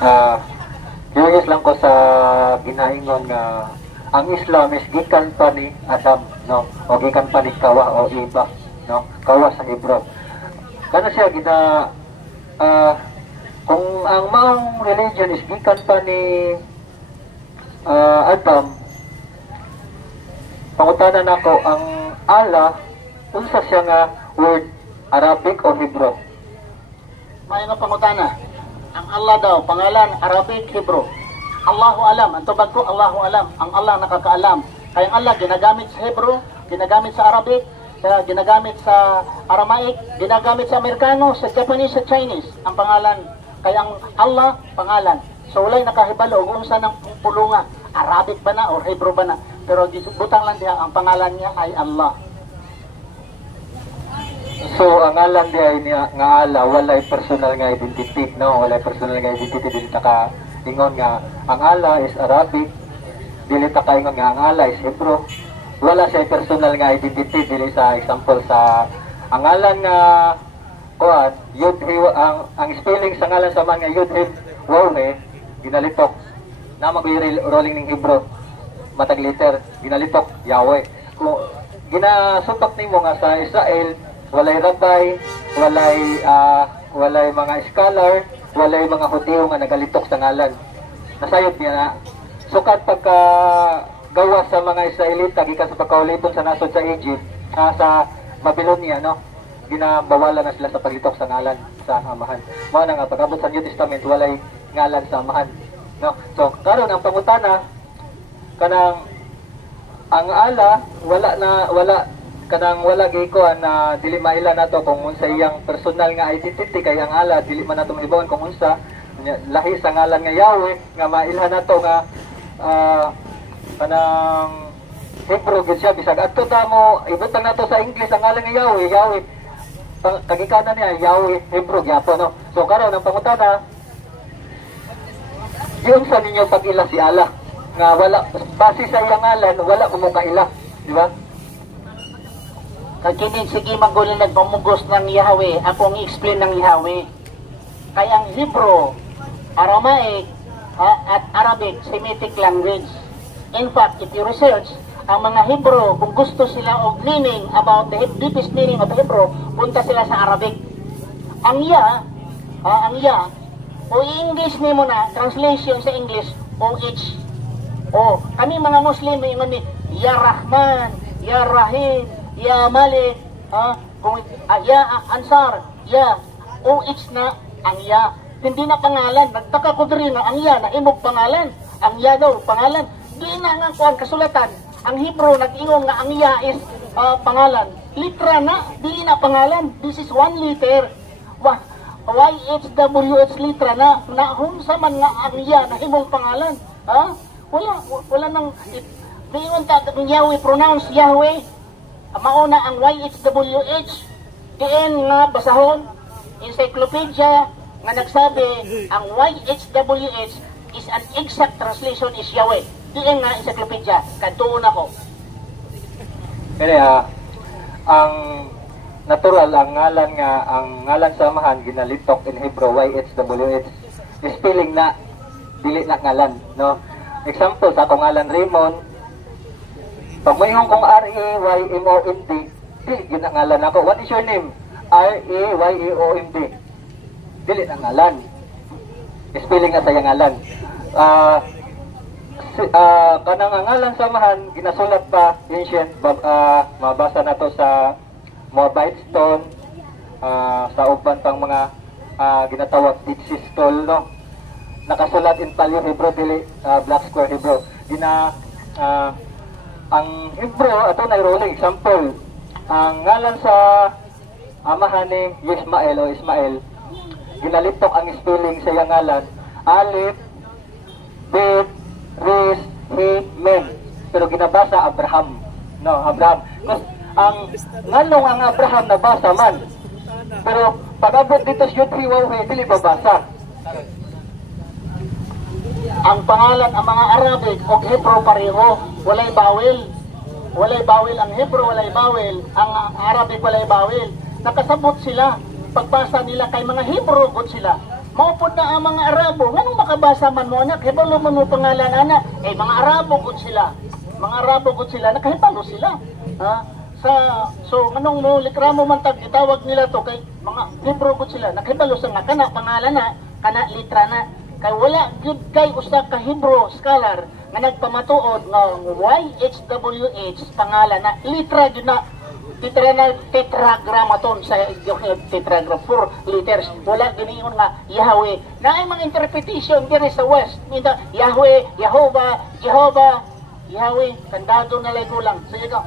Ah, curious lang ko sa ginaingon nga ang Islam is gikan pa ni Adam, no? O gikan pa ni Kawa o Iba, no? Kawa sa Hebrew. Kana siya kung ang maong religion is gikan pa ni Adam, pangutanan nako ang Allah unsa siya nga word, Arabic o Hebrew? May nga pangutana. Ang Allah daw, pangalan, Arabic, Hebrew. Allahu alam. Ang tubag ko, Allahu alam. Ang Allah nakakaalam. Kaya ang Allah ginagamit sa Hebrew, ginagamit sa Arabic, ginagamit sa Aramaic, ginagamit sa Amerikano, sa Japanese, sa Chinese. Ang pangalan. Kaya ang Allah, pangalan. So walay nakahibalo kung unsa ng pulunga. Arabic ba na o Hebrew ba na? Pero butang lang diha, ang pangalan niya ay Allah. So, ang ngalan niya nga Allah, walay personal nga identity, no? Walay personal nga identity, dili ta ka ingon nga ang Allah is Arabic, dili ta ka ingon nga ang Allah is Hebrew. Wala siya personal nga identity, dili sa example sa ang ngalan nga kuan, Yud He, ang spelling sa ngalan sa man nga Yud He Waw He, ginalitok. Na rolling ning Hebrew, matag liter, ginalitok Yahweh. Kung ginasutok nimo nga sa Israel, walay rabay, walay mga scholar, walay mga Hudyo nga nagalitok sa ngalan. Nasayop niya na. Sukat pagka gawa sa mga Israelita, gikan sa pagkauliton sa nasod sa Egypt, sa Babylonia, no? Ginabawalan na sila sa paglitok sa ngalan sa amahan. Mao na nga, pag-abot sa New Testament, walay ngalan sa amahan. No? So, karon ang pangutana, kanang ang Allah, wala gikuan na dili maila nato kung unsa iyang personal nga identity, kay ang Allah dili man nato mahibawon kung unsa lahi sa ngalan nga Yahweh nga mailhan nato nga kanang Hebrew gid siya, bisag adto ta mo ibutang nato sa English ang ngalan nga Yahweh kagikanan niya Yahweh Hebrew gyapon, no? So karon ang pangutana, yun sa ninyo pag-ila si Allah nga wala base sa iyang ngalan, wala mo kaila, di ba? Kaginin, sige magulilag pamugos ng Yahweh. Ako ang i-explain ng Yahweh. Kaya ang Hebrew, Aramaic, at Arabic, Semitic language. In fact, if you research, ang mga Hebrew, kung gusto sila og meaning about the deepest meaning of the Hebrew, punta sila sa Arabic. Ang ya, o i-English nimo na, translation sa English, OH. O, kami mga Muslim, ingon ni, Ya Rahman, Ya Rahim, Ya Malik, Ya Ansar, Ya, OH na, ang Ya. Hindi na pangalan. Nagtaka ko rin na ang Ya, na imog pangalan. Ang Ya daw, pangalan. Di na nga kuhan kasulatan. Ang Hebrew, nag-ingon nga ang Ya is pangalan. Litra na, di na pangalan. This is one letter. YHWH litra na. Nahunsa man nga ang Ya, na imong pangalan. Wala nang, di-ingon ta, Yahweh, pronounce Yahweh. Mauna ang YHWH, diin nga basahon, encyclopedia nga nagsabi ang YHWH is an exact translation is Yahweh. Diin nga encyclopedia, kantuon ako. Kaya ang natural ang ngalan sa amahan ginalitok in Hebrew YHWH, spelling na dili na ngalan, no? Example sa akong ngalan Raymond, pag may kong R-A-Y-M-O-N-D, dili ginangalan ako. What is your name? R-A-Y-E-O-N-D. Dili na ngalan. Spelling nga sa yung ngalan. Kanang ang ngalan samahan, ginasulat pa, ancient, mabasa na to sa Moabite stone, sa uban pang mga ginatawag Dead Sea Scroll, no? Nakasulat in Paleo Hebrew, dili Black Square Hebrew. Ang Hebrew, ato na rolling example, ang ngalan sa amahan ni Ismael, ginalitok ang spelling sa iyang ngalan, Alif, Bet, Res, He, Mem. Pero ginabasa Abraham. No, Abraham. Because ang ngalong ang Abraham nabasa man. Pero pag-abot dito sa Yud He Waw He, dili babasa. Ang pangalan, ang mga Arabic o Hebrew pareho, walay bawel. Walay bawel ang Hebrew, walay bawel. Ang Arabic, walay bawel. Nakasabot sila. Pagbasa nila kay mga Hebrew, good sila. Maupod na ang mga Arabo, nganong makabasa man mo anak, hibalo man mo pangalan anak, mga Arabo gud sila. Mga Arabo gud sila, nakahibalo sila. Ha? So nganong mo likramo man tag itawag nila to kay mga Hebrew gud sila, nakahibalo sa nga kana pangalan na, kana litra na. Kay wala gud kay usa ka Hebrew scholar nga nagpamatuod nga YHWH pangalan na litra gyud na tetragrammaton sa tetragram 4 letters. Wala giniingon nga Yahweh. Na ay mga interpretation diri sa West. Minta Yahweh, Jehovah, Jehovah, Yahweh. Kandado na lay kulang. Sige ka.